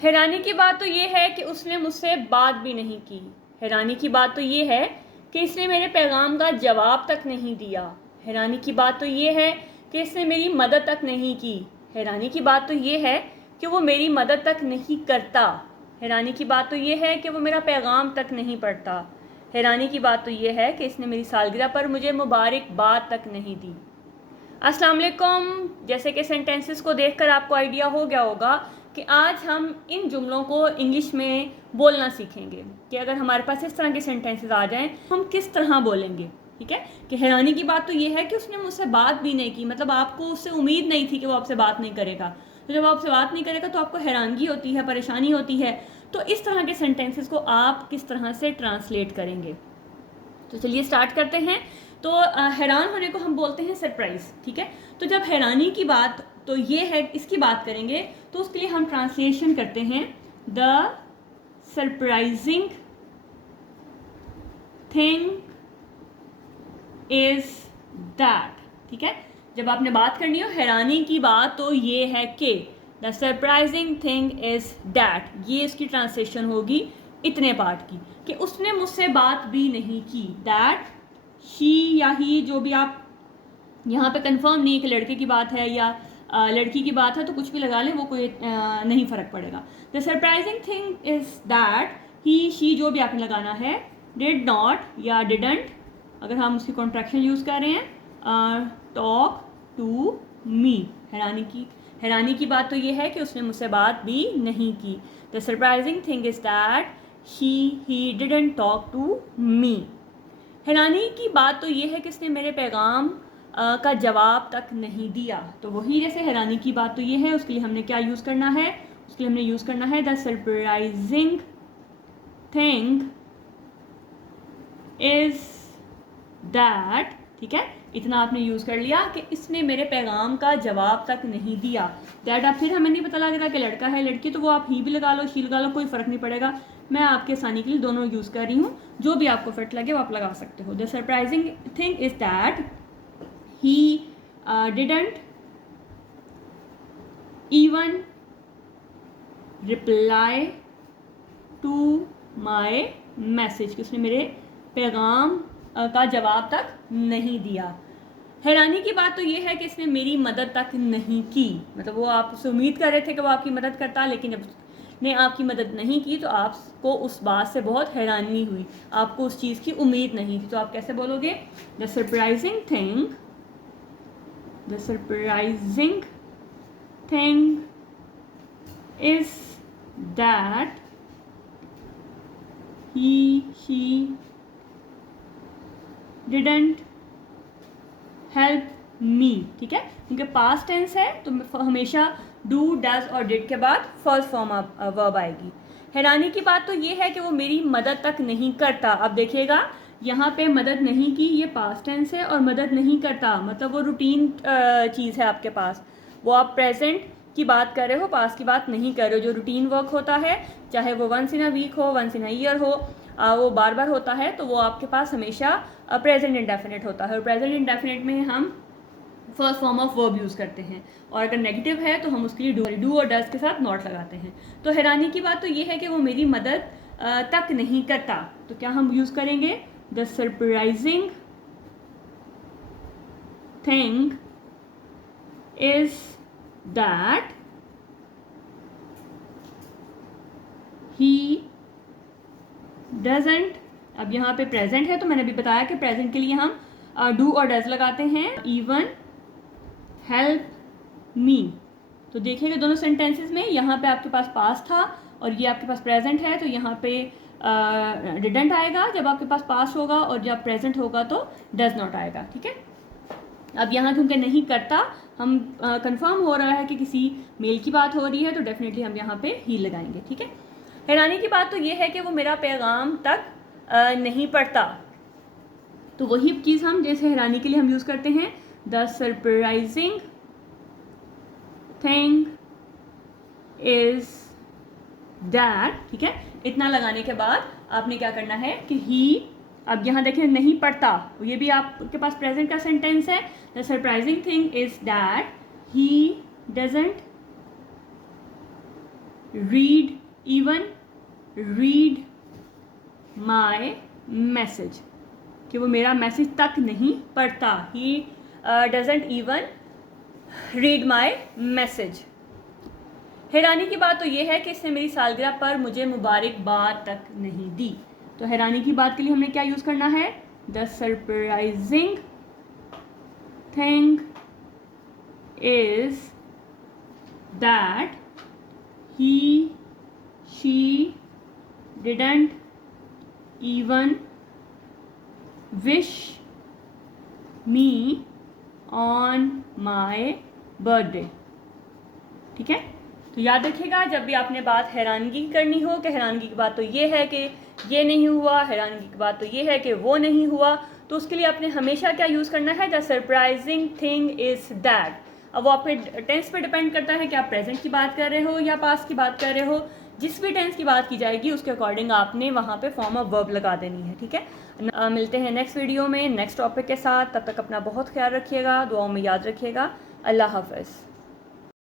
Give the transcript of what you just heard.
हैरानी की बात तो ये है कि उसने मुझसे बात भी नहीं की। हैरानी की बात तो ये है कि इसने मेरे पैगाम का जवाब तक नहीं दिया। हैरानी की बात तो ये है कि इसने मेरी मदद तक नहीं की। हैरानी की बात तो ये है कि वो मेरी मदद तक नहीं करता। हैरानी की बात तो ये है कि वो मेरा पैगाम तक नहीं पढ़ता। हैरानी की बात तो ये है कि इसने मेरी सालगिरह पर मुझे मुबारकबाद तक नहीं दी। अस्सलाम वालेकुम। जैसे कि सेंटेंसेस को देखकर आपको आइडिया हो गया होगा कि आज हम इन जुमलों को इंग्लिश में बोलना सीखेंगे कि अगर हमारे पास इस तरह के सेंटेंसेस आ जाएं तो हम किस तरह बोलेंगे। ठीक है कि हैरानी की बात तो ये है कि उसने मुझसे बात भी नहीं की, मतलब आपको उससे उम्मीद नहीं थी कि वो आपसे बात नहीं करेगा। तो जब आपसे बात नहीं करेगा तो आपको हैरानगी होती है, परेशानी होती है। तो इस तरह के सेंटेंसेस को आप किस तरह से ट्रांसलेट करेंगे। तो चलिए स्टार्ट करते हैं। तो हैरान होने को हम बोलते हैं सरप्राइज। ठीक है, तो जब हैरानी की बात तो ये है, इसकी बात करेंगे तो उसके लिए हम ट्रांसलेशन करते हैं the surprising thing is that. ठीक है, जब आपने बात करनी हो हैरानी की बात तो ये है कि the surprising thing is that, ये इसकी ट्रांसलेशन होगी इतने पार्ट की कि उसने मुझसे बात भी नहीं की। दैट शी या ही, जो भी आप यहाँ पे कंफर्म नहीं कि लड़के की बात है या लड़की की बात है, तो कुछ भी लगा लें, वो कोई नहीं फ़र्क पड़ेगा। The surprising thing is that he she, जो भी आपने लगाना है, डिड नॉट या डिडंट, अगर हम उसकी कॉन्ट्रैक्शन यूज़ कर रहे हैं, टॉक टू मी। हैरानी की बात तो ये है कि उसने मुझसे बात भी नहीं की। The surprising thing is that he didn't talk to me. हैरानी की बात तो ये है कि इसने मेरे पैगाम का जवाब तक नहीं दिया। तो वही जैसे हैरानी की बात तो ये है, उसके लिए हमने क्या यूज़ करना है, उसके लिए हमने यूज़ करना है the surprising thing is that. ठीक है, इतना आपने यूज़ कर लिया कि इसने मेरे पैगाम का जवाब तक नहीं दिया। दैट आप फिर हमें नहीं पता लग रहा कि लड़का है लड़की, तो वो आप ही भी लगा लो, शी लगा लो, कोई फ़र्क नहीं पड़ेगा। मैं आपके आसानी के लिए दोनों यूज़ कर रही हूँ, जो भी आपको फिट लगे वो आप लगा सकते हो। The surprising thing is that he didn't even reply to my message, कि उसने मेरे पैगाम का जवाब तक नहीं दिया। हैरानी की बात तो ये है कि इसने मेरी मदद तक नहीं की, मतलब वो आप उससे उम्मीद कर रहे थे कि वो आपकी मदद करता, लेकिन जब उसने आपकी मदद नहीं की तो आपको उस बात से बहुत हैरानी हुई, आपको उस चीज़ की उम्मीद नहीं थी। तो आप कैसे बोलोगे, the surprising thing is that she didn't help me. ठीक है, क्योंकि पास्ट टेंस है तो हमेशा डू, डज और डिड के बाद फर्स्ट फॉर्म वर्ब आएगी। हैरानी की बात तो ये है कि वो मेरी मदद तक नहीं करता। अब देखिएगा यहाँ पे मदद नहीं की, ये पास्ट टेंस है और मदद नहीं करता मतलब वो रूटीन चीज़ है आपके पास। वो आप प्रेजेंट की बात कर रहे हो, पास्ट की बात नहीं कर रहे हो। जो रूटीन वर्क होता है, चाहे वो वंस इन अ वीक हो, वंस इन अ ईयर हो, वो बार बार होता है, तो वो आपके पास हमेशा प्रेजेंट इंडेफिनिट होता है। और प्रेजेंट इंडेफिनिट में हम first form of verb use करते हैं, और अगर नेगेटिव है तो हम उसके लिए डू और डज के साथ नॉट लगाते हैं। तो हैरानी की बात तो ये है कि वो मेरी मदद तक नहीं करता। तो क्या हम यूज़ करेंगे, the surprising thing is that he doesn't. अब यहाँ पे प्रेजेंट है तो मैंने अभी बताया कि प्रेजेंट के लिए हम डू और डज लगाते हैं, इवन हेल्प मी। तो देखिएगा दोनों सेंटेंसेस में यहाँ पे आपके पास पास्ट था और ये आपके पास प्रेजेंट है, तो यहाँ पे डिडंट आएगा जब आपके पास पास्ट होगा, और जब प्रेजेंट होगा तो डज नॉट आएगा। ठीक है, अब यहाँ क्योंकि नहीं करता, हम कंफर्म हो रहा है कि किसी मेल की बात हो रही है, तो डेफिनेटली हम यहाँ पे ही लगाएंगे। ठीक है, हैरानी की बात तो ये है कि वो मेरा पैगाम तक नहीं पढ़ता। तो वही चीज़ हम जैसे हैरानी के लिए हम यूज़ करते हैं, the surprising thing is that. ठीक है, इतना लगाने के बाद आपने क्या करना है कि ही, अब यहाँ देखिए नहीं पढ़ता, ये भी आपके पास प्रेजेंट का सेंटेंस है। The surprising thing is that he doesn't read even, read my message, कि वो मेरा मैसेज तक नहीं पढ़ता। He doesn't even read my message. हैरानी की बात तो ये है कि इसने मेरी सालगिरह पर मुझे मुबारकबाद तक नहीं दी। तो हैरानी की बात के लिए हमने क्या यूज़ करना है? The surprising thing is that he she didn't even wish me on my birthday. ठीक है, तो याद रखिएगा जब भी आपने बात हैरानगी की करनी हो कि हैरानगी की बात तो ये है कि ये नहीं हुआ, हैरानगी की बात तो ये है कि वो नहीं हुआ, तो उसके लिए आपने हमेशा क्या यूज़ करना है? The surprising thing is that. अब वो आपके टेंस पे डिपेंड करता है कि आप प्रेजेंट की बात कर रहे हो या पास्ट की बात कर रहे हो। जिस भी टेंस की बात की जाएगी उसके अकॉर्डिंग आपने वहाँ पे फॉर्म ऑफ वर्ब लगा देनी है। ठीक है, मिलते हैं नेक्स्ट वीडियो में नेक्स्ट टॉपिक के साथ। तब तक अपना बहुत ख्याल रखिएगा, दुआओं में याद रखिएगा। अल्लाह हाफ़िज़।